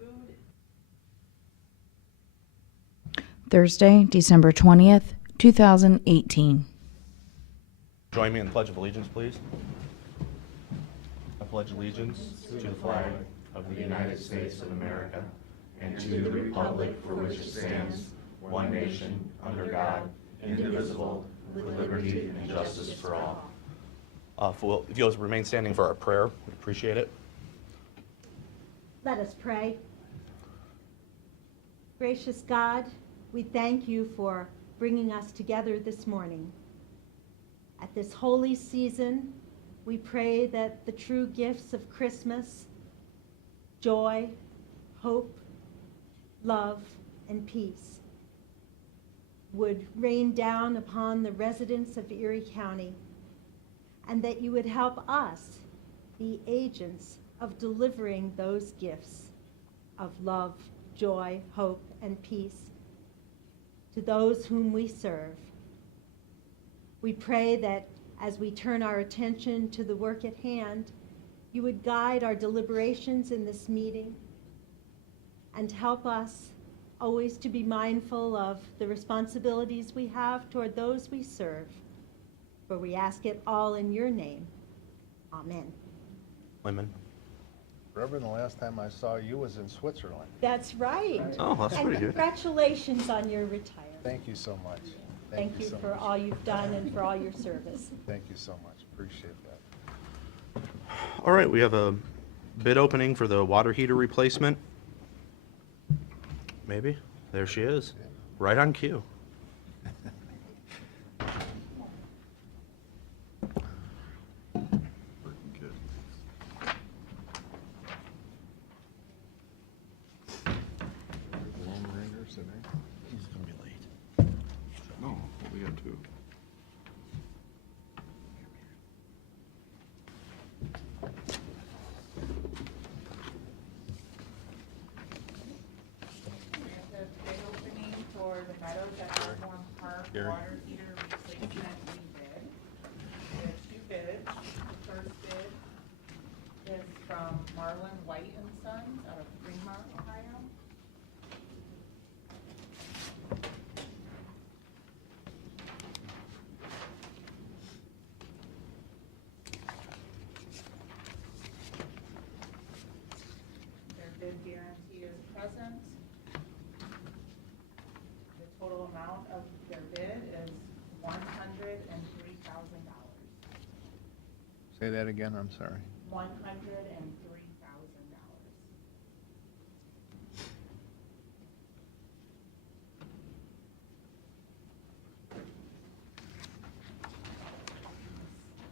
food. Thursday, December 20th, 2018. Join me in the Pledge of Allegiance, please. I pledge allegiance to the flag of the United States of America and to the republic for which it stands, one nation, under God, indivisible, with liberty and justice for all. If you'll remain standing for our prayer, we'd appreciate it. Let us pray. Gracious God, we thank you for bringing us together this morning. At this holy season, we pray that the true gifts of Christmas, joy, hope, love, and peace would rain down upon the residents of Erie County, and that you would help us be agents of delivering those gifts of love, joy, hope, and peace to those whom we serve. We pray that as we turn our attention to the work at hand, you would guide our deliberations in this meeting and help us always to be mindful of the responsibilities we have toward those we serve. For we ask it all in your name. Amen. Amen. Reverend, the last time I saw you was in Switzerland. That's right. Oh, that's And pretty good. congratulations on your retirement. Thank you so much. Thank you so for much. all you've done and for all your service. Thank you so much. Appreciate that. All right, we have a bid opening for the water heater replacement. Maybe. There she is. Right on cue. He's gonna be late. No, we got two. The bid opening for the Meadows at Osborne Park Gary. water heater replacement rebid. We have two bids. The first bid is from Marlin White and Sons out of Fremont, Ohio. Their bid guarantee is present. The total amount of their bid is $103,000. Say that again, I'm sorry. $103,000.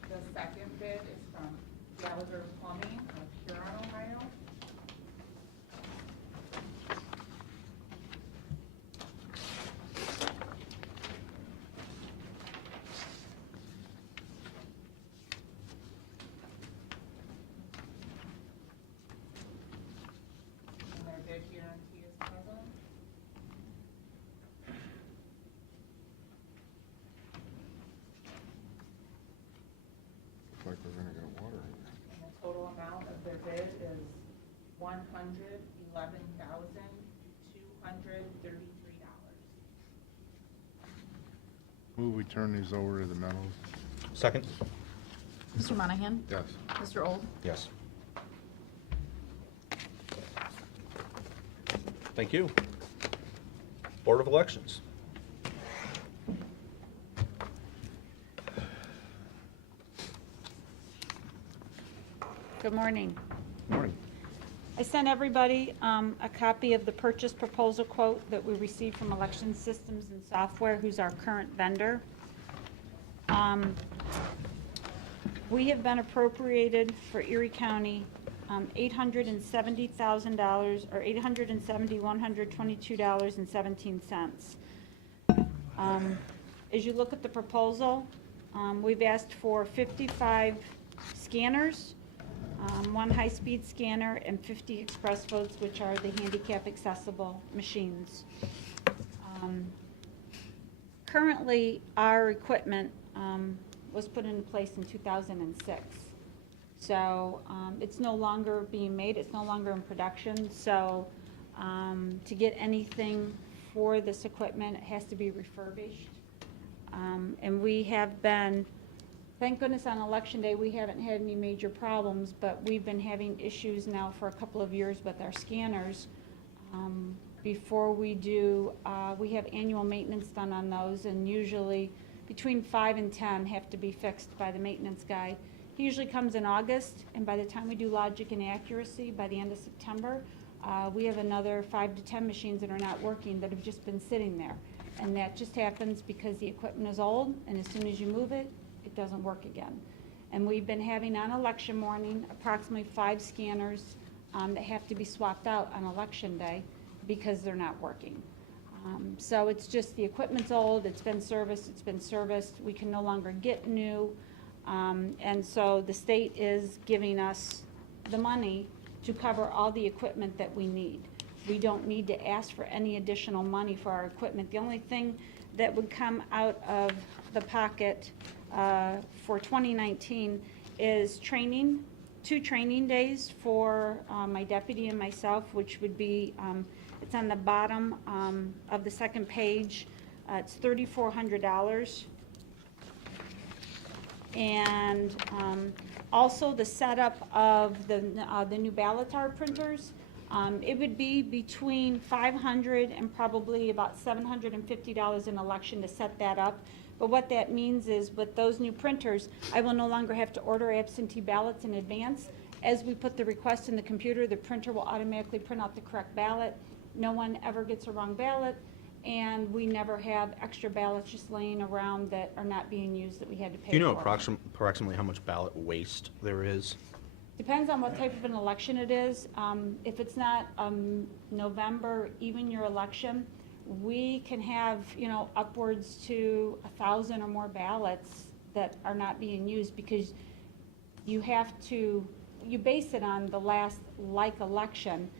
The second bid is from Gallagher Plumbing of Huron, Ohio. And their bid guarantee is present. Looks like we're gonna get water. And the total amount of their bid is $111,233. Move we turn these over to the Meadows. Second? Mr. Monahan? Yes. Mr. Old? Yes. Thank you. Board of Elections. Good morning. Morning. I sent everybody a copy of the purchase proposal quote that we received from Election Systems and Software, who's our current vendor. We have been appropriated for Erie County $870,000, or $870,122.17. As you look at the proposal, we've asked for 55 scanners, one high-speed scanner, and 50 express votes, which are the handicap accessible machines. Currently, our equipment was put into place in 2006. So it's no longer being made, it's no longer in production. So to get anything for this equipment, it has to be refurbished. And we have been, thank goodness on election day, we haven't had any major problems, but we've been having issues now for a couple of years with our scanners. Before we do, we have annual maintenance done on those, and usually between 5 and 10 have to be fixed by the maintenance guy. He usually comes in August, and by the time we do logic and accuracy, by the end of September, we have another 5 to 10 machines that are not working that have just been sitting there. And that just happens because the equipment is old, and as soon as you move it, it doesn't work again. And we've been having on election morning approximately 5 scanners that have to be swapped out on election day because they're not working. So it's just the equipment's old, it's been serviced, we can no longer get new. And so the state is giving us the money to cover all the equipment that we need. We don't need to ask for any additional money for our equipment. The only thing that would come out of the pocket for 2019 is training, 2 training days for my deputy and myself, which would be, it's on the bottom of the second page. It's $3,400. And also the setup of the new Ballotar printers. It would be between $500 and probably about $750 in election to set that up. But what that means is with those new printers, I will no longer have to order absentee ballots in advance. As we put the request in the computer, the printer will automatically print out the correct ballot. No one ever gets a wrong ballot, and we never have extra ballots just laying around that are not being used that we had to pay for. Do you know approximately how much ballot waste there is? Depends on what type of an election it is. If it's not November, even your election, we can have, upwards to 1,000 or more ballots that are not being used because you base it on the last like election,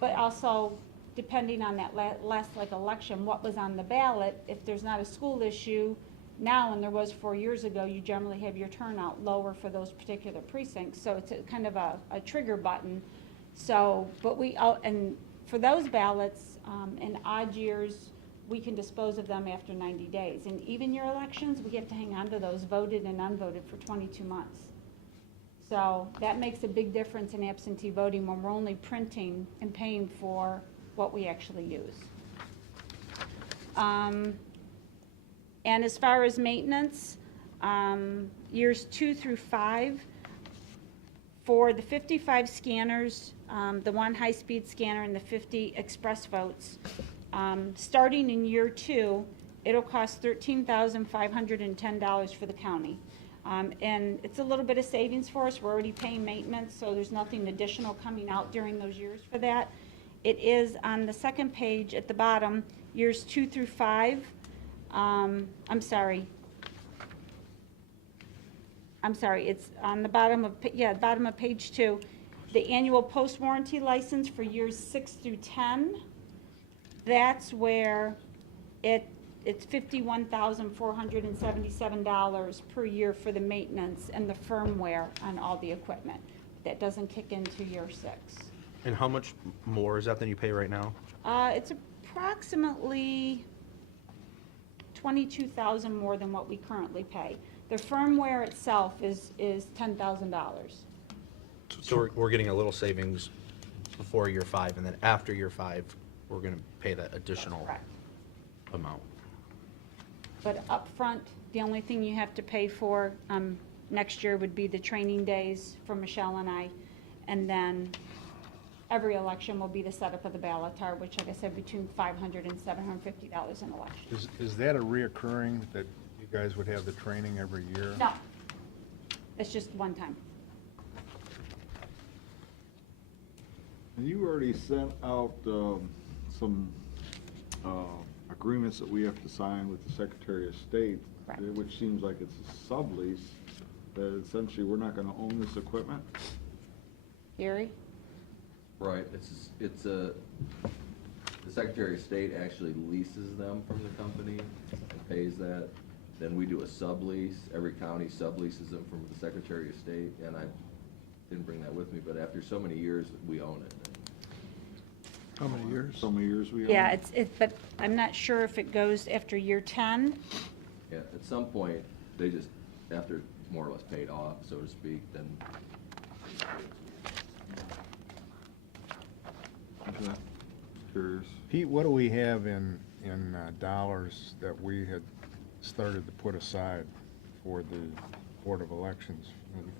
but also depending on that last like election, what was on the ballot. If there's not a school issue now, and there was 4 years ago, you generally have your turnout lower for those particular precincts. So it's kind of a trigger button. So, and for those ballots, in odd years, we can dispose of them after 90 days. And even year elections, we have to hang on to those voted and unvoted for 22 months. So that makes a big difference in absentee voting when we're only printing and paying for what we actually use. And as far as maintenance, years 2 through 5, for the 55 scanners, the 1 high-speed scanner and the 50 express votes, starting in year 2, it'll cost $13,510 for the county. And it's a little bit of savings for us. We're already paying maintenance, so there's nothing additional coming out during those years for that. It is on the second page at the bottom, years 2 through 5. I'm sorry, it's on the bottom of page 2. The annual post-warranty license for years 6 through 10, that's where it's $51,477 per year for the maintenance and the firmware on all the equipment. That doesn't kick into year 6. And how much more is that than you pay right now? It's approximately $22,000 more than what we currently pay. The firmware itself is $10,000. So we're getting a little savings before year 5, and then after year 5, we're going to pay that additional Correct. amount. But upfront, the only thing you have to pay for next year would be the training days for Michelle and I, and then every election will be the setup of the ballotar, which, like I said, between $500 and $750 an election. Is that a reoccurring, that you guys would have the training every year? No, it's just one time. And you already sent out some agreements that we have to sign with the Secretary of State, Correct. which seems like it's a sublease, that essentially we're not gonna own this equipment? Erie? Right, the Secretary of State actually leases them from the company and pays that. Then we do a sublease, every county subleases them from the Secretary of State, and didn't bring that with me, but after so many years, we own it. How many years? So many years we own. Yeah, but I'm not sure if it goes after year 10. Yeah, at some point, they just, after it's more or less paid off, so to speak, then. Okay. Curious. Pete, what do we have in dollars that we had started to put aside for the Board of Elections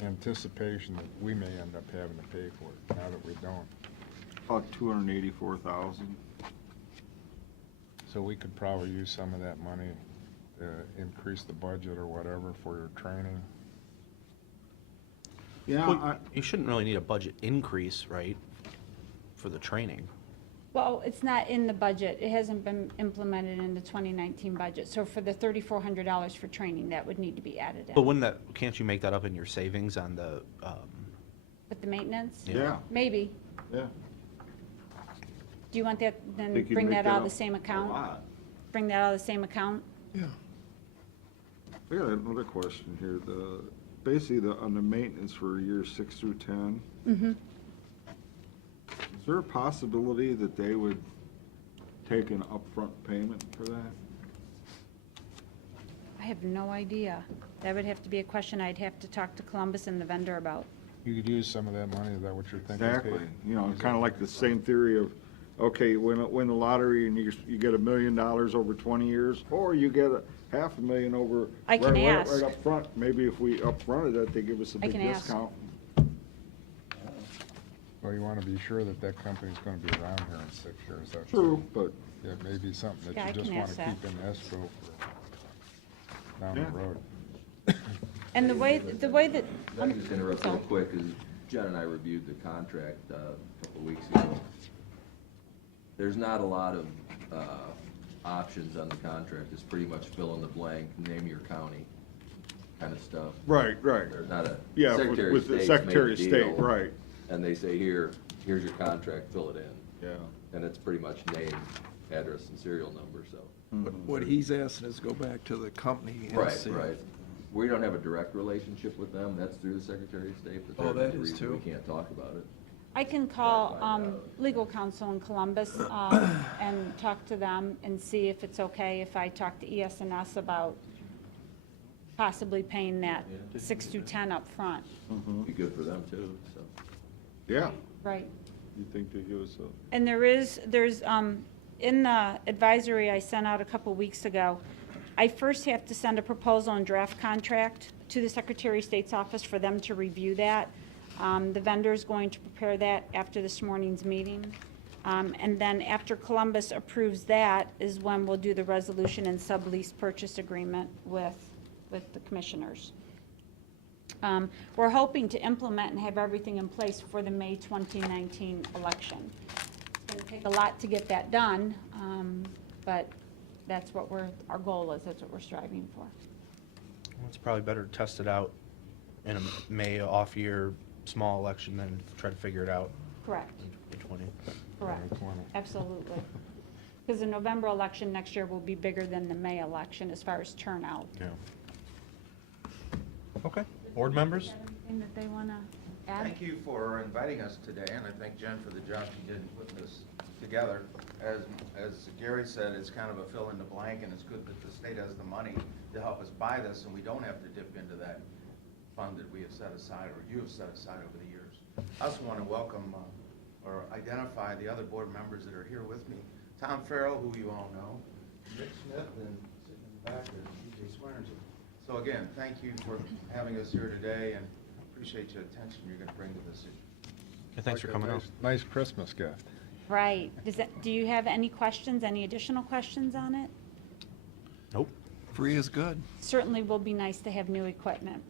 in anticipation that we may end up having to pay for it, now that we don't? About 284,000. So we could probably use some of that money to increase the budget or whatever for your training. Yeah, Well, you shouldn't really need a budget increase, right, for the training? Well, it's not in the budget. It hasn't been implemented in the 2019 budget. So for the $3,400 for training, that would need to be added But in. wouldn't that, can't you make that up in your savings on the, With the maintenance? yeah, Maybe. yeah. Do you want that, They then could bring make that that out of the up same a account? lot. Bring that out of the same account? Yeah. I got another question here. Basically, on the maintenance for years 6 through 10, Mm-hmm. is there a possibility that they would take an upfront payment for that? I have no idea. That would have to be a question I'd have to talk to Columbus and the vendor about. You could use some of that money, is that what you're thinking? Exactly. Pete? You know, kind of like the same theory of, okay, win the lottery and you get $1 million over 20 years, or you get $500,000 over. I can right ask. up front. Maybe if we upfronted that, they give us a I big can ask. discount. Well, you want to be sure that that company's going to be around here in 6 years. That's True, but It may be something Yeah, I that you just can want ask to that. keep in escrow for down Yeah. the road. And the way that. Let me just interrupt real Sorry. quick, because Jen and I reviewed the contract a couple of weeks ago. There's not a lot of options on the contract. It's pretty much fill in the blank, name your county kind of stuff. Right. There's not a Yeah, Secretary of with the State's Secretary of made a State, deal, right. And they say, here's your contract, fill it in. Yeah. And it's pretty much name, address, and serial number, so. What he's asking is go back to the company and Right, see. right. We don't have a direct relationship with them. That's through the Secretary of State, but Oh, there's that a is reason too. we can't talk about it. I can call legal counsel in Columbus and talk to them and see if it's okay if I talk to ES&S about possibly paying that 6 through 10 up front. Be good for them too, so. Yeah. Right. You think they give us a? And there's, in the advisory I sent out a couple weeks ago, I first have to send a proposal and draft contract to the Secretary of State's office for them to review that. The vendor's going to prepare that after this morning's meeting. And then after Columbus approves that is when we'll do the resolution and sublease purchase agreement with the commissioners. We're hoping to implement and have everything in place for the May 2019 election. It's going to take a lot to get that done, but that's what our goal is, that's what we're striving for. It's probably better to test it out in a May off-year, small election than try to figure it out Correct, in 20. correct, 2020. absolutely. Because the November election next year will be bigger than the May election as far as turnout. Yeah. Okay, board members? Anything that they want to add? Thank you for inviting us today, and I thank Jen for the job she did in putting this together. As Gary said, it's kind of a fill in the blank, and it's good that the state has the money to help us buy this, and we don't have to dip into that fund that we have set aside, or you have set aside over the years. I also want to welcome or identify the other board members that are here with me. Tom Farrell, who you all know, Rick Smith, and sitting in the back is DJ Swearingen. So again, thank you for having us here today, and appreciate your attention you're going to bring to this issue. Yeah, thanks for coming out. Nice Christmas gift. Right. Do you have any questions, any additional questions on it? Nope. Free is good. Certainly will be nice to have new equipment.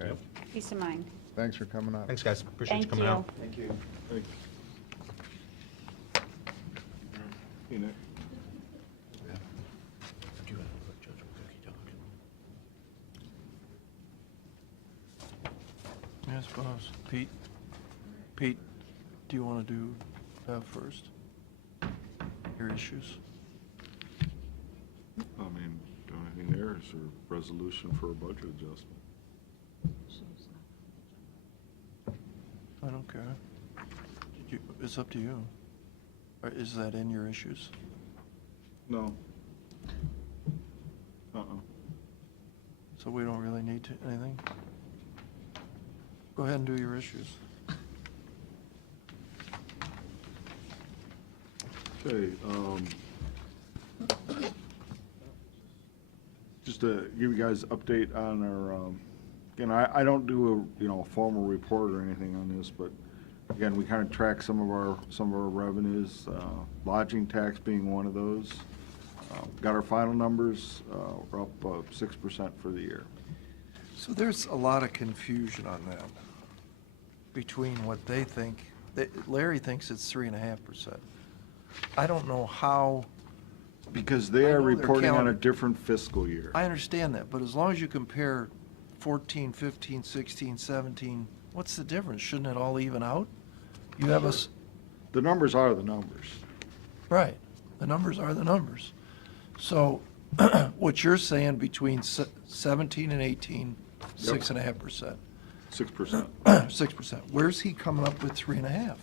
Yep. Peace of mind. Thanks for coming out. Thanks, guys. Appreciate you Thank coming you. out. Thank you. Thanks. Hey, Nick. Yes, boss. Pete, do you want to do that first? Your issues? I mean, anything there is a resolution for a budget adjustment. I don't care. It's up to you. Is that in your issues? No. So we don't really need to, anything? Go ahead and do your issues. Okay, just to give you guys update on our, again, I don't do a, a formal report or anything on this, but again, we kind of track some of our revenues, lodging tax being one of those. Got our final numbers, we're up 6% for the year. So there's a lot of confusion on that between what they think. Larry thinks it's 3.5%. I don't know how. Because they I are know their reporting on a calendar. different fiscal year. I understand that, but as long as you compare 14, 15, 16, 17, what's the difference? Shouldn't it all even out? You have us, The numbers are the numbers. right, the numbers are the numbers. So what you're saying between 17 and 18, Yep. 6.5%. 6%. 6%. Where's he coming up with 3.5?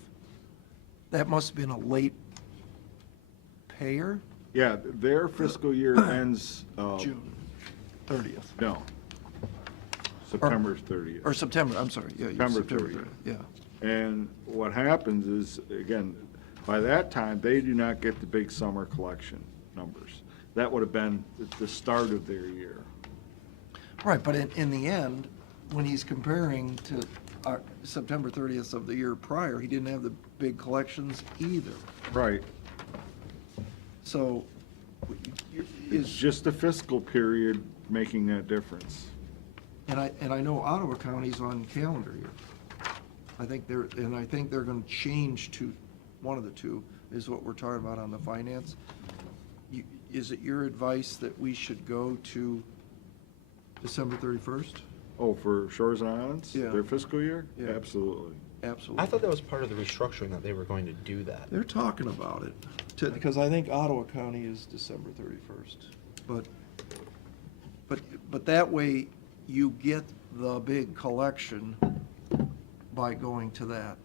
That must have been a late payer, Yeah, their fiscal year ends, June 30th, no, September 30th. or September, I'm sorry, yeah, September September 30th. 30th, yeah. And what happens is, again, by that time, they do not get the big summer collection numbers. That would have been the start of their year. Right, but in the end, when he's comparing to September 30th of the year prior, he didn't have the big collections either. Right. So, It's is, just the fiscal period making that difference. and I know Ottawa County's on calendar year. I think they're gonna change to, one of the two, is what we're talking about on the finance. Is it your advice that we should go to December 31st? Oh, for Shores and Islands? Yeah. Their fiscal year? Yeah. Absolutely. Absolutely. I thought that was part of the restructuring, that they were going to do that. They're talking about it, because I think Ottawa County is December 31st. But that way, you get the big collection by going to that.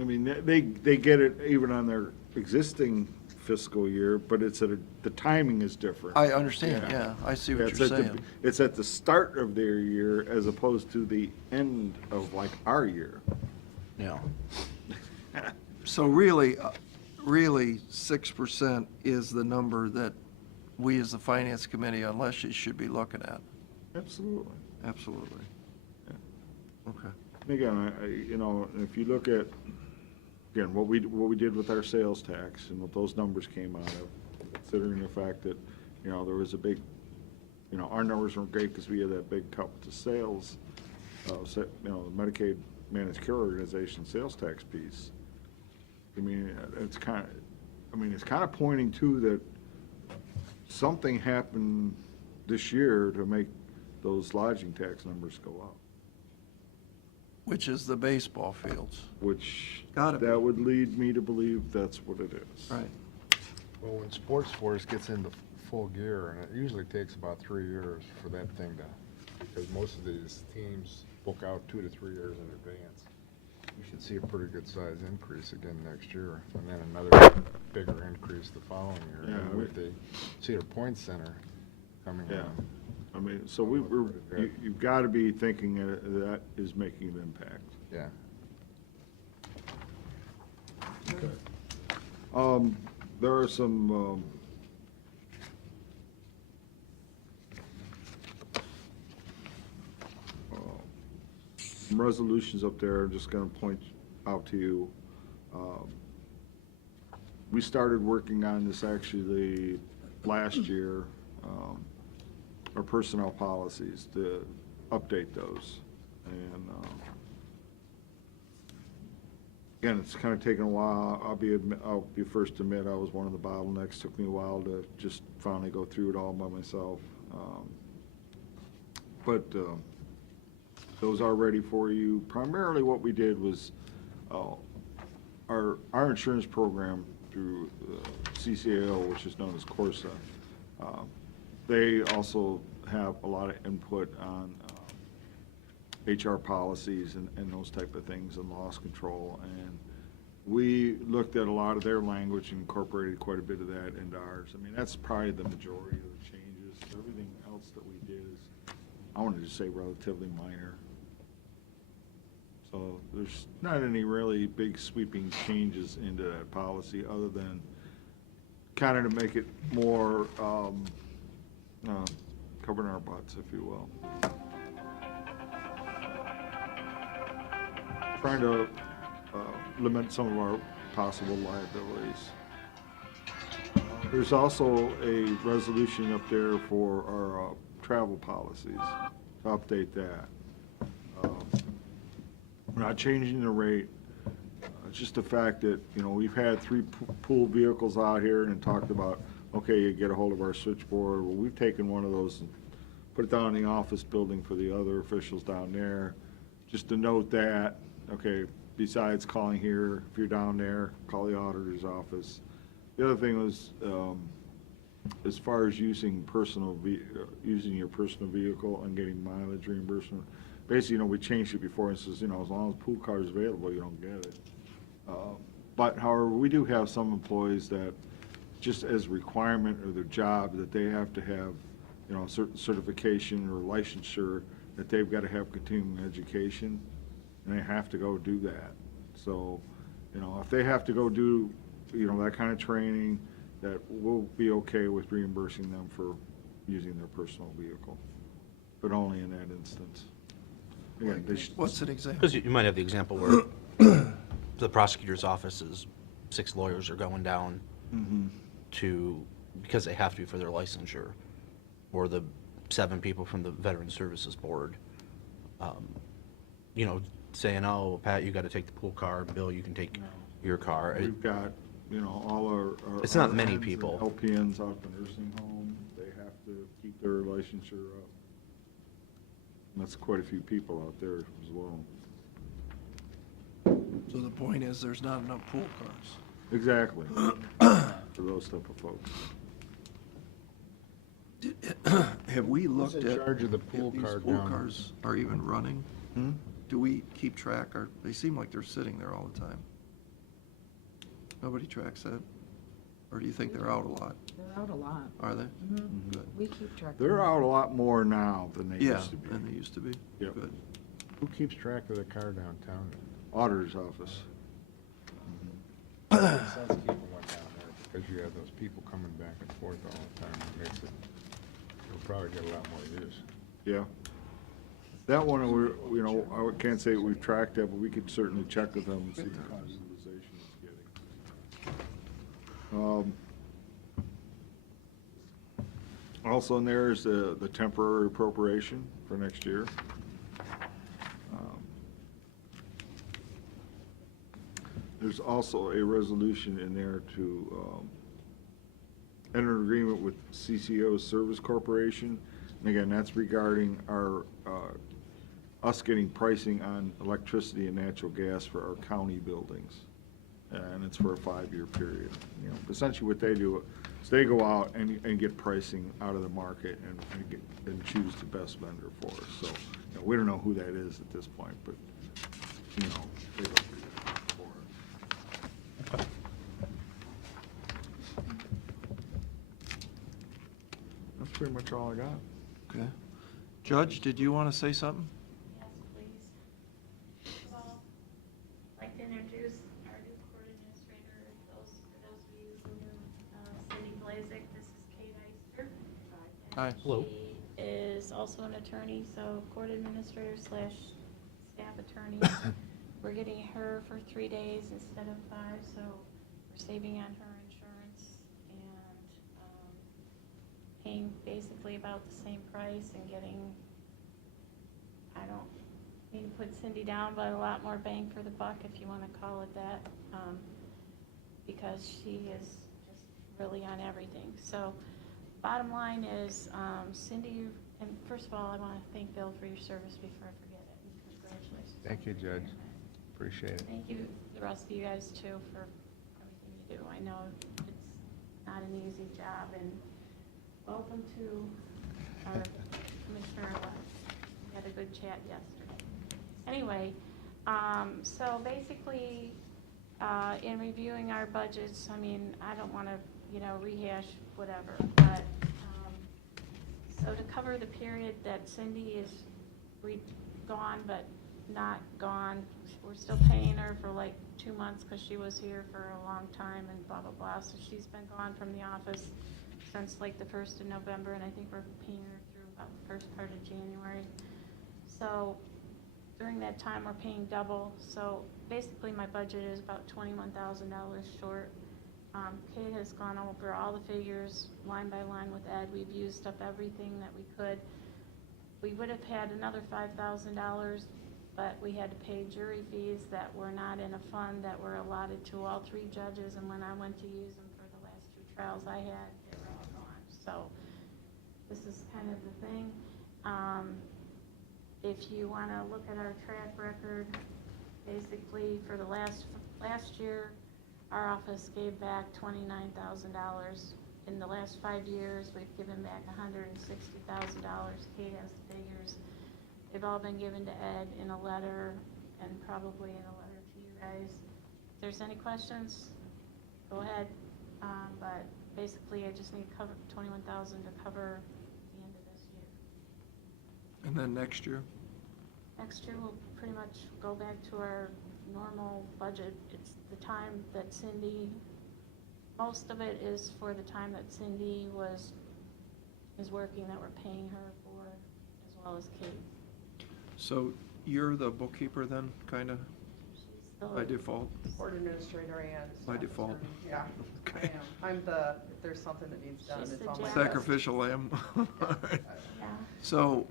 I mean, they get it even on their existing fiscal year, but the timing is different. I understand, yeah, I see what It's you're at the- saying. It's at the start of their year as opposed to the end of like our year. Yeah. So really, 6% is the number that we as the finance committee, unless you should be looking at. Absolutely. Absolutely. Okay. And again, if you look at, again, what we did with our sales tax and what those numbers came out of, considering the fact that, there was a big, our numbers weren't great because we had that big cut to sales, the Medicaid Managed Care Organization sales tax piece. I mean, it's kind of pointing to that something happened this year to make those lodging tax numbers go up. Which is the baseball fields. Which, Gotta be. that would lead me to believe that's what it is. Right. Well, when Sports Force gets into full gear, and it usually takes about 3 years for that thing to, because most of these teams book out 2 to 3 years in advance. We should see a pretty good size increase again next year, and then another bigger increase the following year. Yeah, And with the Cedar Point Center coming Yeah. on. I mean, so you've got to be thinking that is making an impact. Yeah. There are some, resolutions up there, I'm just gonna point out to you. We started working on this actually last year, our personnel policies, to update those. And, again, it's kind of taken a while. I'll be first to admit, I was one of the bottlenecks. Took me a while to just finally go through it all by myself. But those are ready for you. Primarily what we did was, our insurance program through CCAO, which is known as Corsa, they also have a lot of input on HR policies and those type of things and loss control. And we looked at a lot of their language and incorporated quite a bit of that into ours. I mean, that's probably the majority of the changes. Everything else that we did is, I wanted to say, relatively minor. So there's not any really big sweeping changes into that policy other than kind of to make it more covering our butts, if you will. Trying to limit some of our possible liabilities. There's also a resolution up there for our travel policies, to update that. We're not changing the rate. It's just the fact that, you know, we've had 3 pool vehicles out here and talked about, okay, you get a hold of our switchboard. Well, we've taken one of those and put it down in the office building for the other officials down there. Just to note that, okay, besides calling here, if you're down there, call the auditor's office. The other thing was, as far as using your personal vehicle and getting mileage reimbursement, basically, you know, we changed it before and says, you know, as long as pool car is available, you don't get it. But however, we do have some employees that, just as requirement of their job, that they have to have, you know, certain certification or licensure, that they've got to have continuing education, and they have to go do that. So, you know, if they have to go do, you know, that kind of training, that we'll be okay with reimbursing them for using their personal vehicle, but only in that instance. Again, they should. What's an example? Because you might have the example where the prosecutor's office's 6 lawyers are going down because they have to for their licensure, or the 7 people from the Veteran Services Board, you know, saying, oh, Pat, you got to take the pool car, Bill, you can take your car. We've got, you know, all our. It's not many RNs and people. LPNs out the nursing home, they have to keep their licensure up. And that's quite a few people out there as well. So the point is, there's not enough pool cars. Exactly, for those type of folks. Have we Who's looked in at charge of the if pool these car pool down? cars are even running? Do we keep track, or they seem like they're sitting there all the time? Nobody tracks that? Or do you think they're out a lot? They're out a lot. Are they? Good. We keep track. They're out a lot more now than they Yeah, used to be. than they used to be? Yep. Good. Who keeps track of the car downtown? Auditor's office. Makes sense keeping one down there, because you have those people coming back and forth all the time. It makes it, you'll probably get a lot more use. Yeah. That one, we're, you know, I can't say we've tracked that, but we could certainly check with them and see what kind of utilization it's getting. Also in there is the temporary appropriation for next year. There's also a resolution in there to enter an agreement with CCO Service Corporation. And again, that's regarding our, us getting pricing on electricity and natural gas for our county buildings. And it's for a 5-year period. You know, essentially what they do is they go out and get pricing out of the market and choose the best vendor for us. So, you know, we don't know who that is at this point, but, you know, they go do that for us. That's pretty much all I got. Okay. Judge, did you want to say something? Yes, please. Well, I'd like to introduce our new court administrator, for those of you who knew Cindy Blazik. This is Kate Eister. And Hi. Hello. She is also an attorney, so court administrator / staff attorney. We're getting her for 3 days instead of 5, so we're saving on her insurance and paying basically about the same price and getting, I don't mean to put Cindy down, but a lot more bang for the buck, if you want to call it that, because she is just really on everything. So bottom line is, Cindy, and first of all, I want to thank Bill for your service before I forget it. And congratulations. Thank you, Judge. Appreciate it. Thank you, the rest of you guys too, for everything you do. I know it's not an easy job, and welcome to our Commissioner-elect. We had a good chat yesterday. Anyway, so basically, in reviewing our budgets, I mean, I don't want to, rehash whatever, but, so to cover the period that Cindy is gone, but not gone, we're still paying her for like 2 months because she was here for a long time and blah, blah, blah. So she's been gone from the office since like the 1st of November, and I think we're paying her through about the first part of January. So during that time, we're paying double. So basically, my budget is about $21,000 short. Kate has gone over all the figures line by line with Ed. We've used up everything that we could. We would have had another $5,000, but we had to pay jury fees that were not in a fund that were allotted to all 3 judges. And when I went to use them for the last 2 trials I had, they were all gone. So this is kind of the thing. If you want to look at our track record, basically for the last year, our office gave back $29,000. In the last 5 years, we've given back $160,000. Kate has the figures. They've all been given to Ed in a letter and probably in a letter to you guys. If there's any questions, go ahead. But basically, I just need to cover $21,000 to cover the end of this year. And then next year? Next year, we'll pretty much go back to our normal budget. It's the time that Cindy, most of it is for the time that Cindy is working that we're paying her for, as well as Kate. So you're the bookkeeper then, kind of, She's still by default? Board administrator and. By staff default. attorney. Yeah, I Okay. am. If there's something that needs done, She's it's the on my judge. desk. Sacrificial lamb. Yeah. So,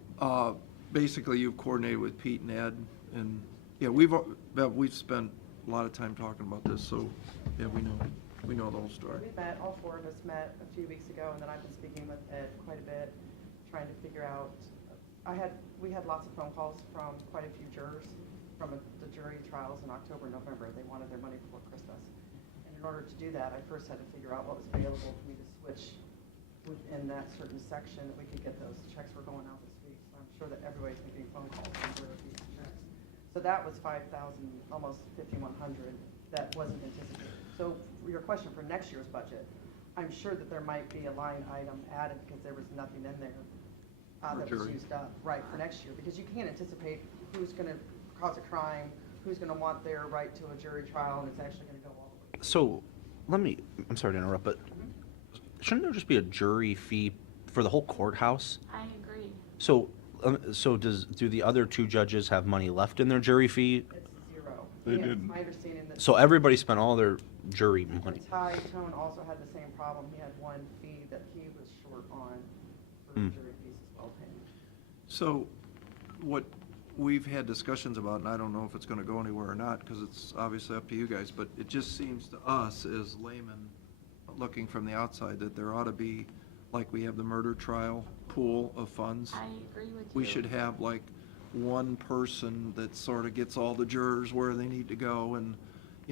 basically, you've coordinated with Pete and Ed, and, yeah, we've spent a lot of time talking about this, so, yeah, we know the whole story. We met, all 4 of us met a few weeks ago, and then I've been speaking with Ed quite a bit, trying to figure out, we had lots of phone calls from quite a few jurors from the jury trials in October and November. They wanted their money before Christmas. And in order to do that, I first had to figure out what was available for me to switch within that certain section that we could get those checks were going out this week. So I'm sure that everybody's making phone calls on where these checks. So that was 5,000, almost 5,100 that wasn't anticipated. So for your question for next year's budget, I'm sure that there might be a line item added because there was nothing in there that was jury. used up, right, for next year. Because you can't anticipate who's going to cause a crime, who's going to want their right to a jury trial, and it's actually going to go all the way. So, I'm sorry to interrupt, but shouldn't there just be a jury fee for the whole courthouse? I agree. So do the other 2 judges have money left in their jury fee? It's 0. They Yeah, didn't. It's my understanding that. So everybody spent all their jury money? Ty Tone also had the same problem. He had one fee that he was short on for Mm. jury fees as well paying. So, what we've had discussions about, and I don't know if it's gonna go anywhere or not, because it's obviously up to you guys, but it just seems to us as laymen, looking from the outside, that there ought to be, like we have the murder trial pool of funds. I agree with you. We should have like one person that sort of gets all the jurors where they need to go, and,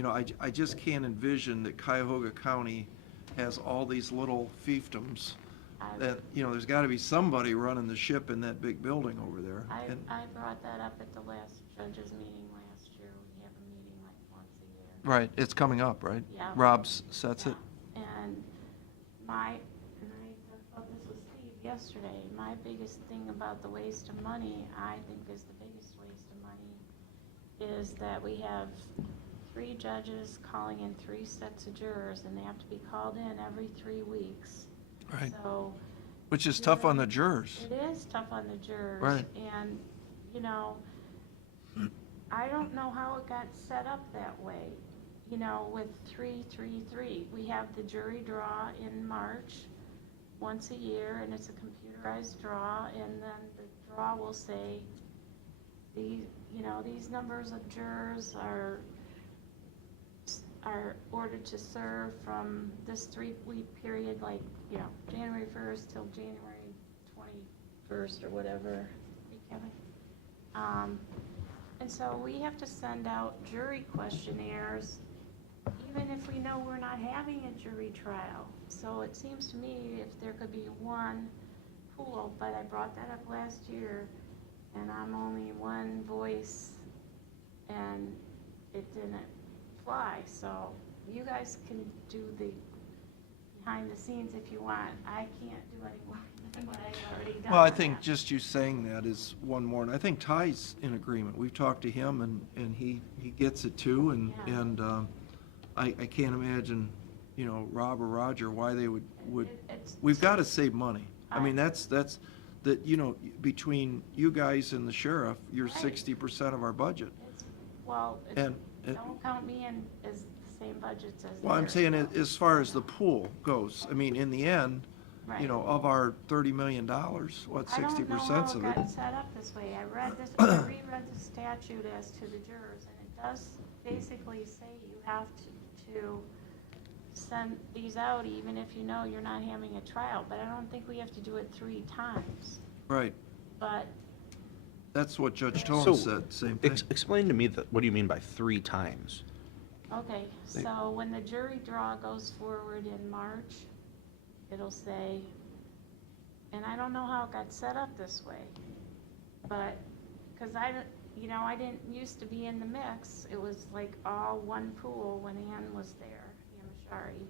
I just can't envision that Cuyahoga County has all these little fiefdoms that, there's gotta be somebody running the ship in that big building over there. And- I brought that up at the last judges meeting last year. We have a meeting like once a year. Right, it's coming up, right? Yeah. Rob sets it. Yeah. And I talked about this with Steve yesterday. My biggest thing about the waste of money, I think is the biggest waste of money, is that we have 3 judges calling in 3 sets of jurors, and they have to be called in every 3 weeks. Right. So. Which is tough on the jurors. It is tough on the jurors. Right. And, I don't know how it got set up that way, with 3-3-3. We have the jury draw in March once a year, and it's a computerized draw, and then the draw will say, these numbers of jurors are ordered to serve from this 3-week period, like, January 1st till January 21st or whatever. Hey, Kevin. And so we have to send out jury questionnaires even if we know we're not having a jury trial. So it seems to me if there could be one pool, but I brought that up last year, and I'm only one voice and it didn't fly. So you guys can do the behind the scenes if you want. I can't do any more than what I've already done. Well, I on think that. just you saying that is one more, and I think Ty's in agreement. We've talked to him, and he gets it too, Yeah. and I can't imagine, you know, Rob or Roger, why they would, It's- we've got to save money. I mean, I- that's, that, you know, between you guys and the sheriff, you're Right. 60% of our budget. Well, And- don't count me in as the same budgets as. Well, I'm theirs, saying so. as far as the pool goes, I mean, in the end, you Right. know, of our $30 million, what, I don't 60% know how of it it? got set up this way. I read this, I reread the statute as to the jurors, and it does basically say you have to send these out even if you know you're not having a trial, but I don't think we have to do it 3 times. Right, But that's what Judge So, Tolan said, same thing. Explain to me, what do you mean by 3 times? Okay, They- so when the jury draw goes forward in March, it'll say, and I don't know how it got set up this way, but, because I didn't used to be in the mix. It was like all one pool when Ann was there, Ann Mashari.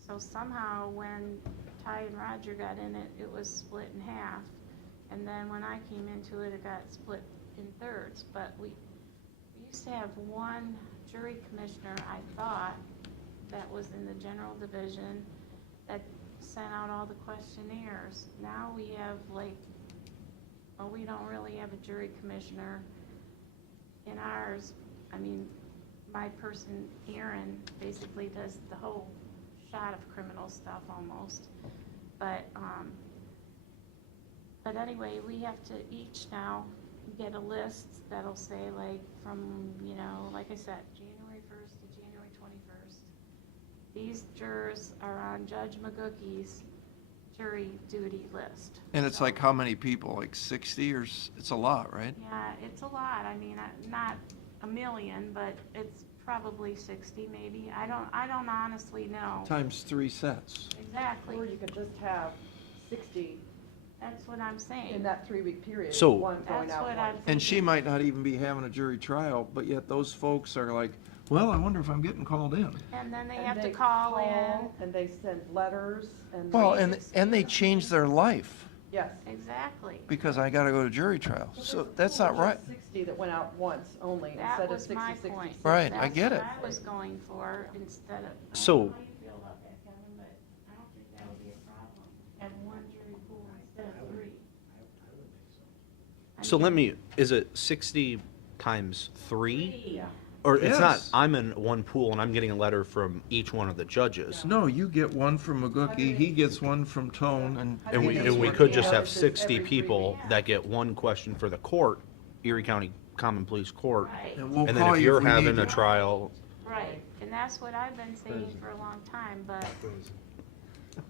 So somehow when Ty and Roger got in it, it was split in half. And then when I came into it, it got split in thirds. But we used to have one jury commissioner, I thought, that was in the general division that sent out all the questionnaires. Now we have well, we don't really have a jury commissioner in ours. I mean, my person, Erin, basically does the whole shot of criminal stuff almost. But anyway, we have to each now get a list that'll say from, like I said, January 1st to January 21st. These jurors are on Judge McGookie's jury duty list. And it's like how many people, like 60 or, it's a lot, right? Yeah, it's a lot. I mean, not a million, but it's probably 60 maybe. I don't honestly know. Times 3 sets. Exactly. Or you could just have 60 That's what I'm saying. in that 3-week period. So- One going That's out what once. I'm And she might not even be having a jury trial, but yet those folks are like, well, I wonder if I'm getting called in. And then they And have to they call in. And they send letters and. Well, and they change their life Yes. Exactly. because I gotta go to jury trial. So that's not right. 60 that went out once only That instead of was 60, my 60. point. Right, I get it. That's what I was going for instead of. I So- don't know how you feel about that, Kevin, but I don't think that would be a problem. Have one jury pool instead of 3. So let me, is it 60 times 3? Yeah. Or it's not, Yes. I'm in one pool and I'm getting a letter from each one of the judges. No, you get one from McGookie, he gets one from Tone, and. I And think we, it's and we working could just out have as 60 every 3 people weeks. that get one question for the court, Erie County Common Police Court. Right, And we'll And then call if you you're if we having need a you. trial, right. And that's what I've been saying for a long time, but It's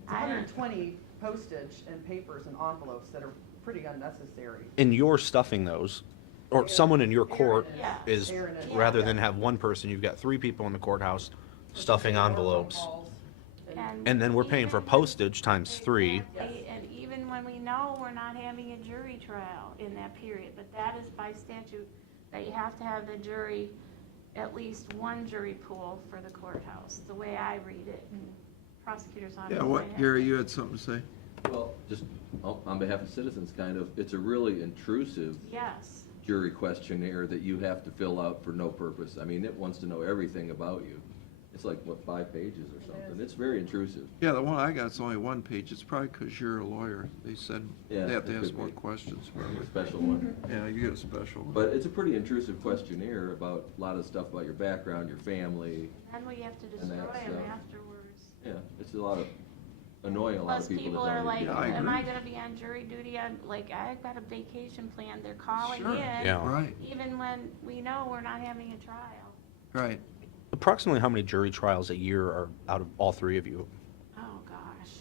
I don't, 120 postage and papers and envelopes that are pretty unnecessary. and you're stuffing those, or someone in your court Yeah. is, Aaron is. rather than have one person, you've got 3 people in the courthouse stuffing More phone envelopes. calls And then we're paying for even when- postage times 3. Exactly, and even when we know we're not having a jury trial in that period, but that is by statute, that you have to have the jury, at least one jury pool for the courthouse, the way I read it, and prosecutors on. Yeah, what, Gary, you had something to say? Well, just on behalf of citizens, kind of, it's a really intrusive Yes, jury questionnaire that you have to fill out for no purpose. I mean, it wants to know everything about you. It's like, what, 5 pages or something? It's very intrusive. Yeah, the one I got is only 1 page. It's probably because you're a lawyer. They said Yeah, they have to it ask could more be. questions. A special one. Yeah, you get a special one. But it's a pretty intrusive questionnaire about a lot of stuff about your background, your family. then we have to And destroy that's, them uh, afterwards. Yeah, it's a lot of, annoying a lot Plus, of people people that are don't like, need to Yeah, I be. am agree. I gonna be on jury duty? I'm like, I've got a vacation plan. They're calling Sure. in. Yeah. Right, Even when we know we're not having a trial. right. Approximately how many jury trials a year are out of all 3 of you? Oh, gosh.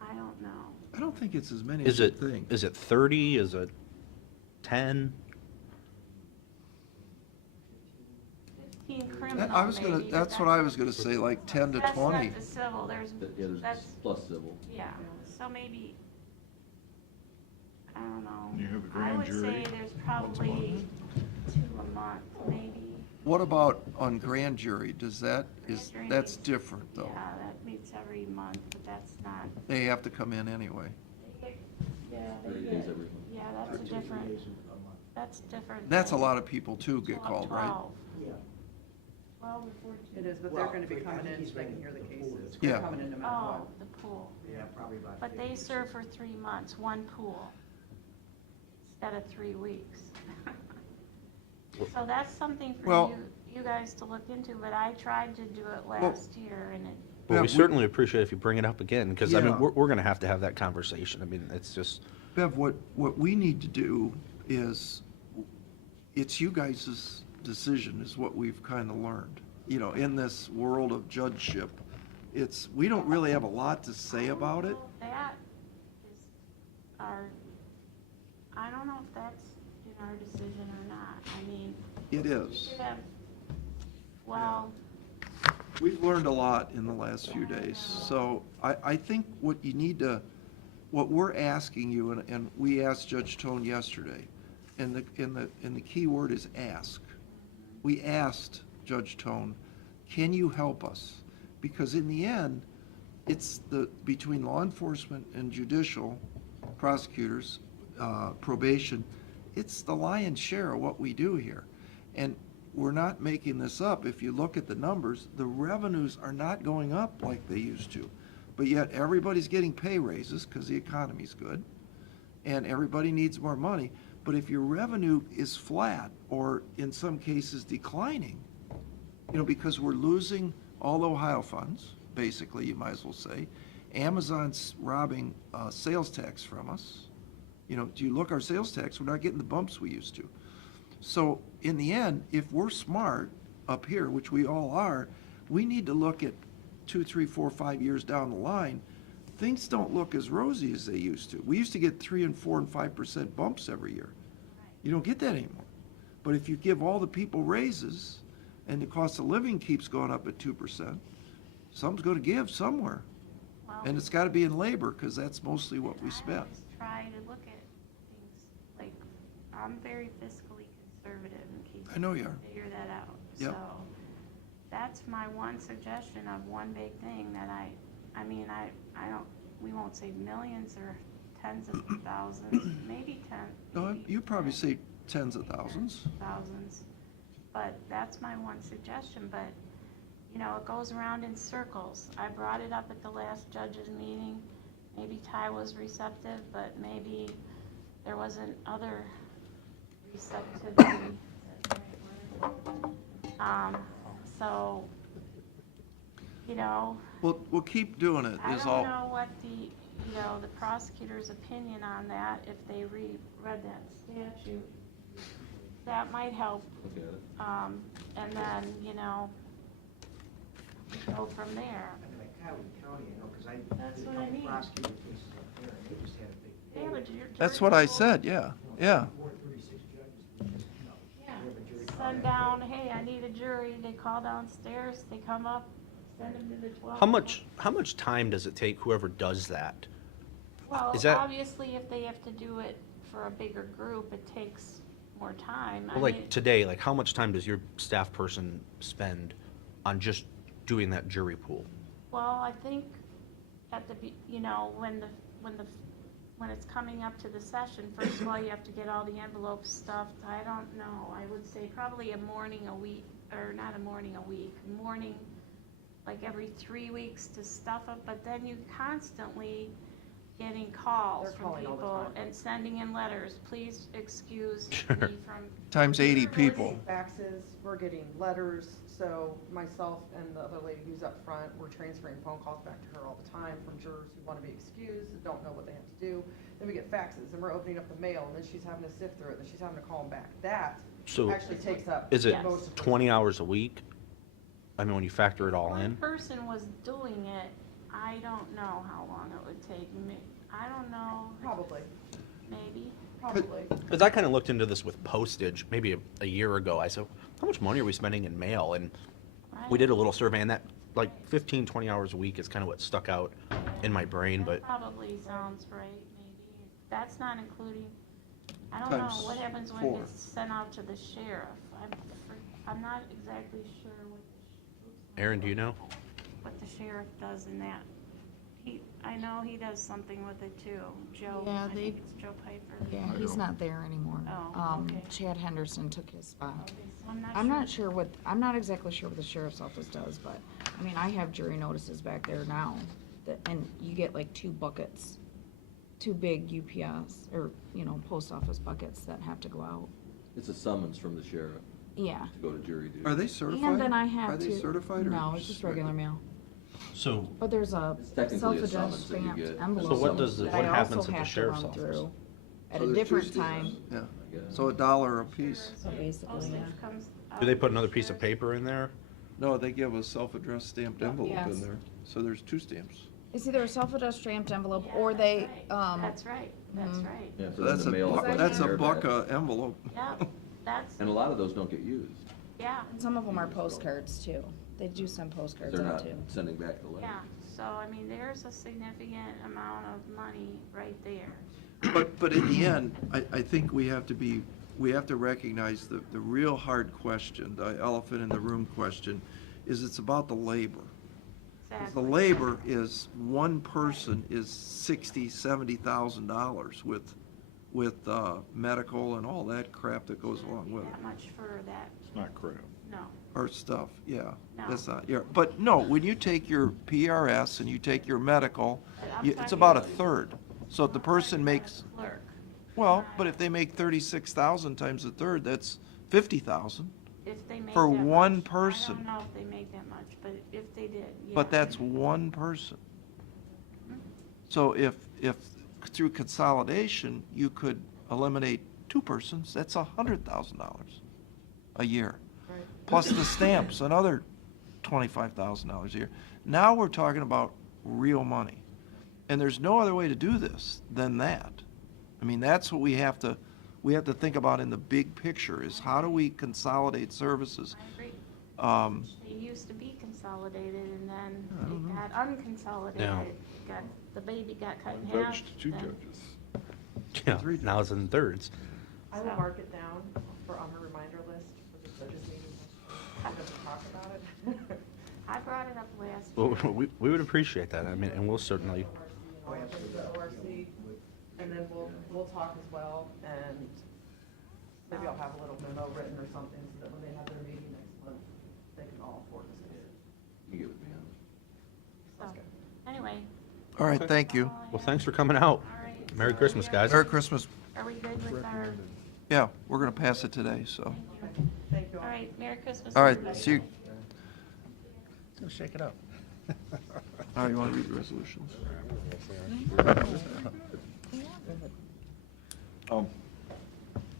I don't know. I don't think it's as many Is as you it, think. is it 30? Is it 10? 15 criminal I was gonna, maybe, but that's what I was gonna say, like 10 to That's 20. not the civil, Yeah, there's that's, plus civil. yeah, so maybe, I don't know. You have a I grand would jury say there's once a month. probably 2 a month, maybe. What about on grand jury? Does that, Grand that's jury different though. Yeah, that meets every month, but that's not, They have to come in anyway. yeah, 30 they days get, every month. yeah, that's a different, that's different. That's a than lot of people too get 12, called, right? 12 or 14. It is, but they're gonna be coming in so they can hear the cases. Yeah. They're coming in no matter Oh, what. the pool. Yeah, probably about. But they serve for 3 months, one pool, instead of 3 weeks. So that's something for Well- you guys to look into, but I tried to do it last year and it, Well, Yeah, we certainly appreciate if you bring it up again, because, I mean, Yeah. we're gonna have to have that conversation. I mean, it's just, Bev, what we need to do is, it's you guys' decision is what we've kind of learned. You know, in this world of judgeship, we don't really have a lot to say about it. that is our, I don't know if that's in our decision or not. I mean, It we is. should have, well, We've learned a lot in the last few days. So I think what you need to, what we're asking you, and we asked Judge Tone yesterday, and the key word is ask. We asked Judge Tone, can you help us? Because in the end, it's between law enforcement and judicial prosecutors, probation, it's the lion's share of what we do here. And we're not making this up. If you look at the numbers, the revenues are not going up like they used to. But yet everybody's getting pay raises because the economy's good and everybody needs more money. But if your revenue is flat or in some cases declining, you know, because we're losing all the Ohio funds, basically, you might as well say, Amazon's robbing sales tax from us. You know, do you look our sales tax, we're not getting the bumps we used to. So in the end, if we're smart up here, which we all are, we need to look at 2, 3, 4, 5 years down the line. Things don't look as rosy as they used to. We used to get 3 and 4 and 5% bumps every year. You don't get that anymore. But if you give all the people raises and the cost of living keeps going up at 2%, something's going to give somewhere. well. And it's got to be in labor because that's mostly what we I spend. always try to look at things, like, I'm very fiscally conservative in case I know you can are. figure that out. Yep. So that's my one suggestion of one big thing that I mean, I don't, we won't say millions or tens of thousands, maybe No, maybe you probably say tens of thousands. thousands. But that's my one suggestion, but, you know, it goes around in circles. I brought it up at the last judges meeting. Maybe Ty was receptive, but maybe there wasn't other receptivity. So, you know, We'll keep doing it, I is don't all. know what the prosecutor's opinion on that, if they read that statute. That might help. Look at it. And then, you know, go from there. I mean, like Cowley County, you know, because I That's did a what I couple mean. prosecutor cases up there, and they just had a big. They have a jury That's what I pool. said, yeah, yeah. 36 judges, you know, Yeah. we have a jury Send trial. down, hey, I need a jury, they call downstairs, they come up, send them to the 12. how much time does it take whoever does that? Well, is that- obviously, if they have to do it for a bigger group, it takes more time. Well, like today, like how much time does your staff person spend on just doing that jury pool? Well, I think at you know, when it's coming up to the session, first of all, you have to get all the envelopes stuffed. I don't know, I would say probably a morning a week, or not a morning a week, morning, like every 3 weeks to stuff it, but then you constantly getting calls They're from calling all the people time. and sending in letters, please excuse me from. Times 80 We're people. getting faxes, we're getting letters, so myself and the other lady who's up front, we're transferring phone calls back to her all the time from jurors who want to be excused, that don't know what they have to do. Then we get faxes, and we're opening up the mail, and then she's having to sift through it, and then she's having to call them back. That So actually takes up is it Yes. most of the 20 hours a week? I mean, when you factor it all One in? person was doing it, I don't know how long it would take me, I don't know, Probably, maybe. probably. Because I kind of looked into this with postage maybe a year ago. I said, how much money are we spending in mail? And we did a little survey, and that like 15, 20 hours a week is kind of what stuck out in my brain. But That probably sounds right, maybe. That's not including I don't know, times what happens when 4. it gets sent out to the sheriff? I'm not exactly sure Aaron, do you know? what the sheriff does in that. I know he does something with it too. Joe, Yeah, I they- think it's Joe Piper. Yeah, he's not there anymore. Oh, okay. Chad Henderson took his spot. Okay, so I'm not exactly sure what the sheriff's office does, but, I mean, I have jury notices back there now, and you get like 2 buckets, 2 big UPS, or, post office buckets that have to go out. It's a summons from the sheriff Yeah. to go to jury duty. Are they certified? And then I have Are to. they certified or? No, it's just regular mail. So, But there's a It's technically a self-addressed summons that you stamped get. envelope. So what does the- that what I happens also at the have to sheriff's run office? through At So a there's different 2 time, stamps. Yeah, I guess. so $1 a piece. so basically, Postage yeah. comes do they out put to another the piece of sheriff. paper in there? No, they give a self-addressed stamped envelope Yes. in there, so there's 2 stamps. It's either a self-addressed stamped envelope, Yeah, or that's they, right. That's right, that's right. Yeah, So for them that's to mail it with that's a their buck badge. envelope. Yep, that's, And a lot of those don't get used. yeah, some of them are postcards too. They do send 'Cause postcards they're out not too. sending back the letter. yeah. So, I mean, there's a significant amount of money right there. But in the end, I think we have to recognize the real hard question, the elephant in the room question, is it's about the labor. 'Cause Exactly. the labor is, one person is $60,000-$70,000 with medical and all that crap that goes along with it. That much for that, It's not crap. no. Or stuff, yeah. No. That's not, yeah, but no, when you take your PRS and you take your medical, But I'm it's talking about a about- third. So if the person makes, Clerk. well, but if they make 36,000 times a third, that's 50,000. If they make For that one much. person. I don't know if they make that much, but if they did, yeah. But that's one person. So if through consolidation, you could eliminate 2 persons, that's $100,000 a year. Right. Plus the stamps, another $25,000 a year. Now we're talking about real money. And there's no other way to do this than that. I mean, that's what we have to think about in the big picture, is how do we consolidate services? I agree. Um, They used to be consolidated and then I don't it know. got unconsolidated. The baby got cut in half. Judge to 2 then- judges. Yeah, 3 now it's in thirds. I will So- mark it down on her reminder list for the judges meeting. She doesn't talk about it. I brought it up last Well, year. we would appreciate that. I mean, and we'll certainly, Oh, yeah, for the ORC, and then we'll talk as well, and maybe I'll have a little memo written or something, so that when they have their meeting next month, they can all forward discuss it. You give it to me. So, anyway. All right, thank you. well, thanks for coming out. All right. Merry so Christmas, we guys. Merry Christmas. Are we good with our, Yeah, we're gonna pass it today, so. Thank you all. all right, Merry Christmas. All right, everybody. see you. Go shake it up. All right, you wanna read the resolutions?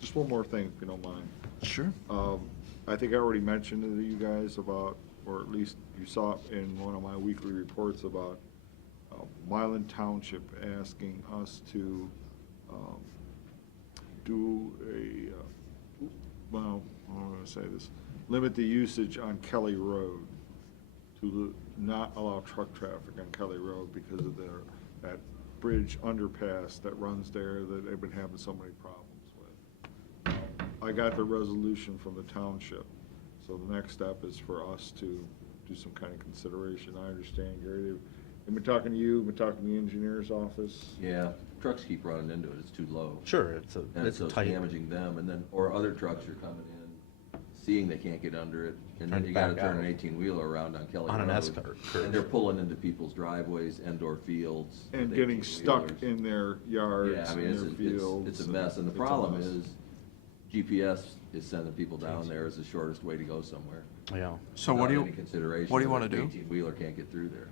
Just one more thing, if you don't mind. Sure. I think I already mentioned to you guys about, or at least you saw it in one of my weekly reports about Milan Township asking us to do well, I'm gonna say this, limit the usage on Kelly Road, to not allow truck traffic on Kelly Road because of that bridge underpass that runs there that they've been having so many problems with. I got the resolution from the township, so the next step is for us to do some kind of consideration. I understand, Gary, they've been talking to you, been talking to the engineer's office. Yeah, trucks keep running into it, it's too low. Sure, it's a, And it's so a it's tight. damaging them, and then, or other trucks are coming in, seeing they can't get under it, and then Trying you to gotta back turn out. an 18-wheeler around on Kelly Road. On an S-curve. And they're pulling into people's driveways and/or fields. And with getting stuck 18-wheelers. in their yards, Yeah, I mean, in it's, their a- fields. it's a mess, and the it's a problem mess. is GPS is sending people down there as the shortest way to go somewhere. Yeah. So what do you, Without any consideration what do you that wanna an do? 18-wheeler can't get through there.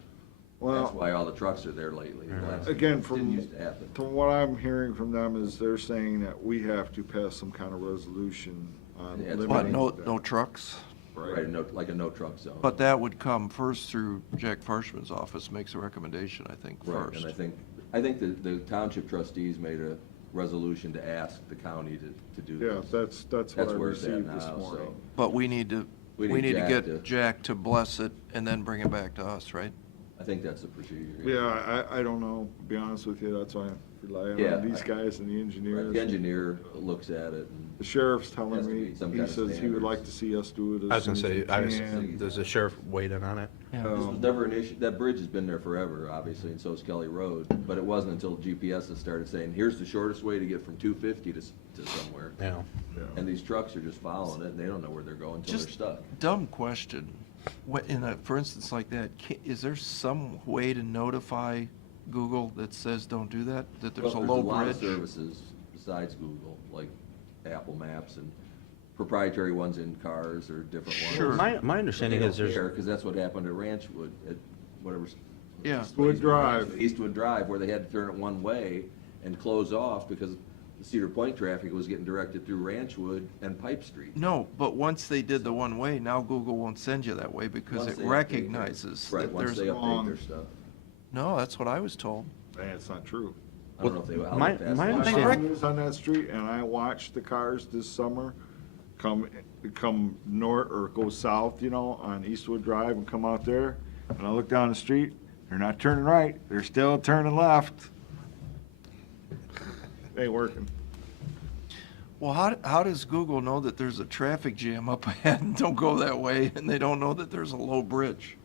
Well, That's why all the trucks are there lately. The last- again, Didn't from, used to happen. from what I'm hearing from them is they're saying that we have to pass some kind of resolution on Yeah, it's what, limiting. no, that. no trucks? Right, like a no-truck zone. But that would come first through Jack Farshman's office, makes a recommendation, I think, Right, first. and I think the township trustees made a resolution to ask the county to do Yeah, this. that's what I where it's at received this now, morning. so. But we need to We need Jack to- get Jack to bless it and then bring it back to us, right? I think that's the procedure. Yeah, I don't know, to be honest with you, that's why I relying Yeah, on these guys and the engineers. The engineer looks at it and. The sheriff's Has telling to me, be some he kind of says he would like to standards. see us do it I as was soon gonna as we say, can. does the sheriff weigh in on it? This was never an issue, that bridge has been there forever, obviously, and so is Kelly Road, but it wasn't until GPS has started saying, here's the shortest way to get from 250 to somewhere. Yeah. And these trucks are just following it, and they don't know where they're going until they're Just stuck. dumb question. What, in a, for instance like that, is there some way to notify Google that says don't do that? That there's a Well, low a lot of bridge? services besides Google, like Apple Maps and proprietary ones in cars or different ones. Sure. My understanding is there's, Because that's what happened at Ranchwood, at whatever. Yeah. Eastwood Drive. Eastwood Drive, where they had to turn it one way and close off because the Cedar Point traffic was getting directed through Ranchwood and Pipe Street. No, but once they did the one way, now Google won't send you that way because Once it they update recognizes Right, that once there's. they update their stuff. No, that's what I was told. That's not true. I don't know if they, how My- fast my they- understanding- I was on that street and I watched the cars this summer come north or go south, you know, on Eastwood Drive and come out there. And I look down the street, they're not turning right, they're still turning left. Ain't working. Well, how does Google know that there's a traffic jam up ahead and don't go that way, and they don't know that there's a low bridge?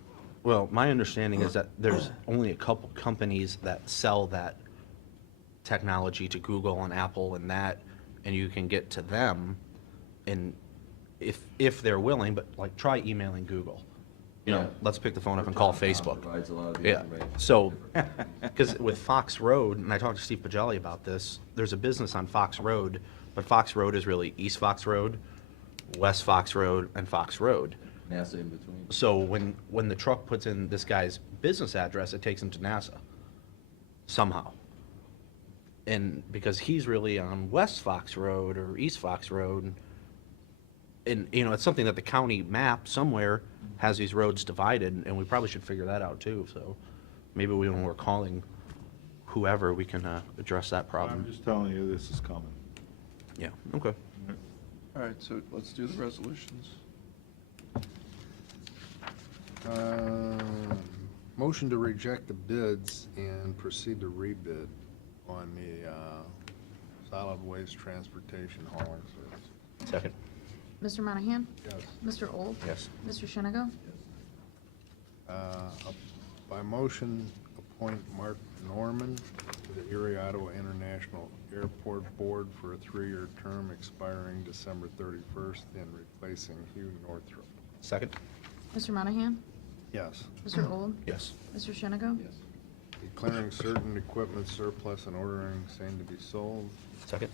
well, my understanding is that there's only a couple companies that sell that technology to Google and Apple and that, and you can get to them, and if they're willing, but like try emailing Google. You know, Yeah. let's pick the phone up and call Tom Facebook. Provides a lot of the Yeah, information. so, because with Fox Road, and I talked to Steve Pagelli about this, there's a business on Fox Road, but Fox Road is really East Fox Road, West Fox Road, and Fox Road. NASA in between. So when the truck puts in this guy's business address, it takes him to NASA somehow. And because he's really on West Fox Road or East Fox Road, and you know, it's something that the county map somewhere has these roads divided, and we probably should figure that out too. So maybe when we're calling whoever, we can address that I'm problem. just telling you, this is coming. Yeah, okay. All right, so let's do the resolutions. Motion to reject the bids and proceed to rebid on the solid waste transportation hauling service. Second. Mr. Monahan? Yes. Mr. Old? Yes. Mr. Shenigo? By motion, appoint Mark Norman to the Erie, Ottawa International Airport Board for a 3-year term expiring December 31st and replacing Hugh Northrup. Second. Mr. Monahan? Yes. Mr. Old? Yes. Mr. Shenigo? Declaring certain equipment surplus and ordering same to be sold. Second.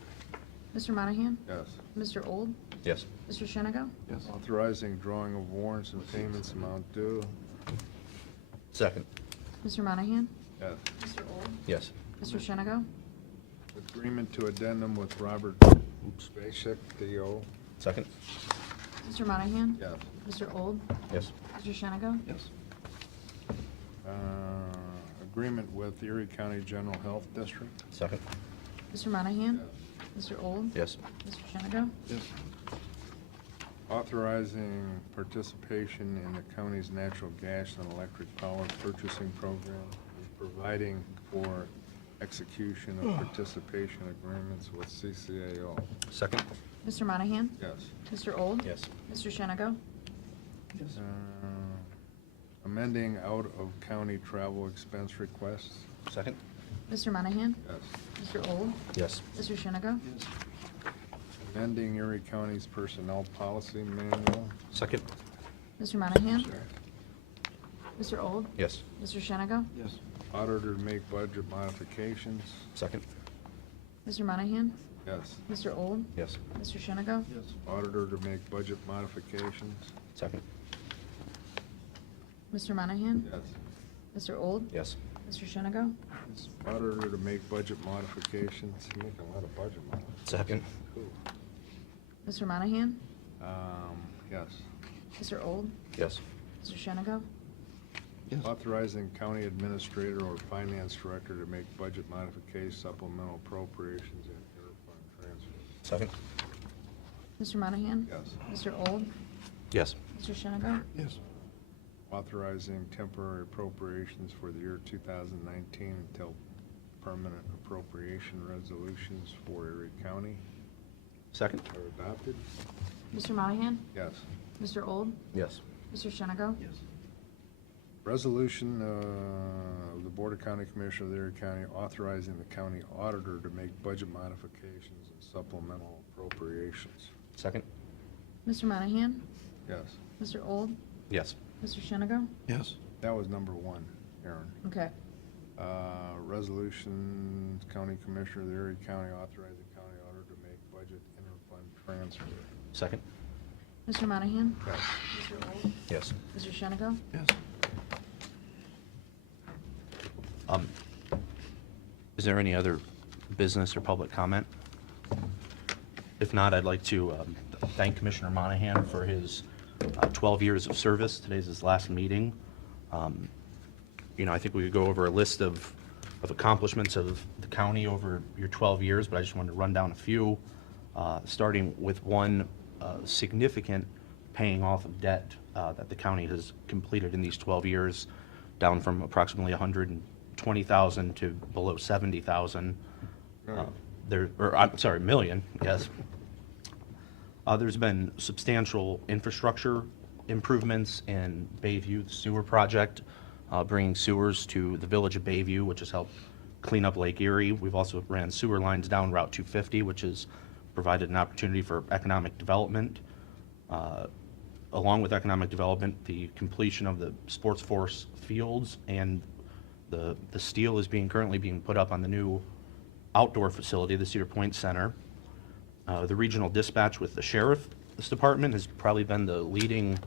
Mr. Monahan? Yes. Mr. Old? Yes. Mr. Shenigo? Yes. Authorizing drawing of warrants and payments amount due. Second. Mr. Monahan? Yes. Mr. Old? Yes. Mr. Shenigo? Agreement to addendum with Robert Spacek, D.O. Second. Mr. Monahan? Yes. Mr. Old? Yes. Mr. Shenigo? Yes. Agreement with Erie County General Health District. Second. Mr. Monahan? Mr. Old? Yes. Mr. Shenigo? Yes. Authorizing participation in the county's natural gas and electric power purchasing program, and providing for execution of participation agreements with CCAO. Second. Mr. Monahan? Yes. Mr. Old? Yes. Mr. Shenigo? Yes. Amending out-of-county travel expense requests. Second. Mr. Monahan? Yes. Mr. Old? Yes. Mr. Shenigo? Yes. Amending Erie County's personnel policy manual. Second. Mr. Monahan? Mr. Old? Yes. Mr. Shenigo? Yes. Auditor to make budget modifications. Second. Mr. Monahan? Yes. Mr. Old? Yes. Mr. Shenigo? Yes. Auditor to make budget modifications. Second. Mr. Monahan? Yes. Mr. Old? Yes. Mr. Shenigo? Auditor to make budget modifications. You make a lot of budget modifications. Second. Cool. Mr. Monahan? Yes. Mr. Old? Yes. Mr. Shenigo? Yes. Authorizing county administrator or finance director to make budget modifications, supplemental appropriations, and interfund transfers. Second. Mr. Monahan? Yes. Mr. Old? Yes. Mr. Shenigo? Yes. Authorizing temporary appropriations for the year 2019 until permanent appropriation resolutions for Erie County Second? are adopted. Mr. Monahan? Yes. Mr. Old? Yes. Mr. Shenigo? Yes. Resolution of the Board of County Commissioners of Erie County authorizing the county auditor to make budget modifications and supplemental appropriations. Second? Mr. Monahan? Yes. Mr. Old? Yes. Mr. Shenigo? Yes. That was number one, Aaron. Okay. Resolution, County Commissioner of the Erie County authorizing county auditor to make budget interfund transfer. Second? Mr. Monahan? Yes. Mr. Old? Yes. Mr. Shenigo? Yes. Is there any other business or public comment? If not, I'd like to thank Commissioner Monahan for his 12 years of service. Today's his last meeting. You know, I think we could go over a list of accomplishments of the county over your 12 years, but I just wanted to run down a few, starting with one significant paying off of debt that the county has completed in these 12 years, down from approximately 120,000 to below 70,000. Million, yes. There's been substantial infrastructure improvements in Bayview, the sewer project, bringing sewers to the village of Bayview, which has helped clean up Lake Erie. We've also ran sewer lines down Route 250, which has provided an opportunity for economic development. Along with economic development, the completion of the Sports Force fields and the steel is currently being put up on the new outdoor facility, the Cedar Point Center. The regional dispatch with the sheriff's department has probably been the leading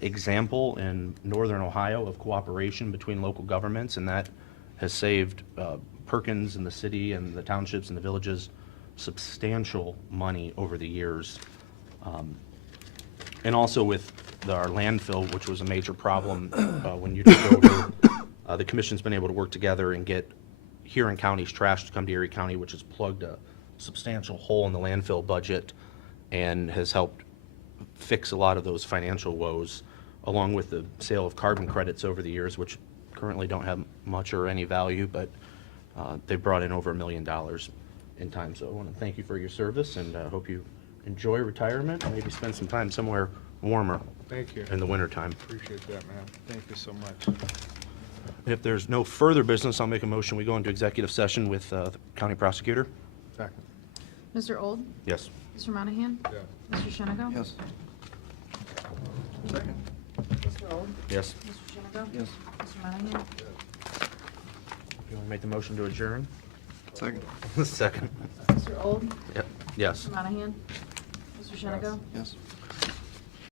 example in northern Ohio of cooperation between local governments, and that has saved Perkins and the city and the townships and the villages substantial money over the years. And also with our landfill, which was a major problem when you took over, the commission's been able to work together and get Huron County's trash to come to Erie County, which has plugged a substantial hole in the landfill budget and has helped fix a lot of those financial woes, along with the sale of carbon credits over the years, which currently don't have much or any value, but they brought in over $1 million in time. So I want to thank you for your service, and I hope you enjoy retirement and maybe spend some time somewhere warmer Thank you. in the wintertime. Appreciate that, man. Thank you so much. If there's no further business, I'll make a motion. We go into executive session with the county prosecutor. Second. Mr. Old? Yes. Mr. Monahan? Yeah. Mr. Shenigo? Yes. Second. Mr. Old? Yes. Mr. Shenigo? Yes. Mr. Monahan? You want to make the motion to adjourn? Second. Second. Mr. Old? Yep. Yes. Mr. Monahan? Mr. Shenigo? Yes.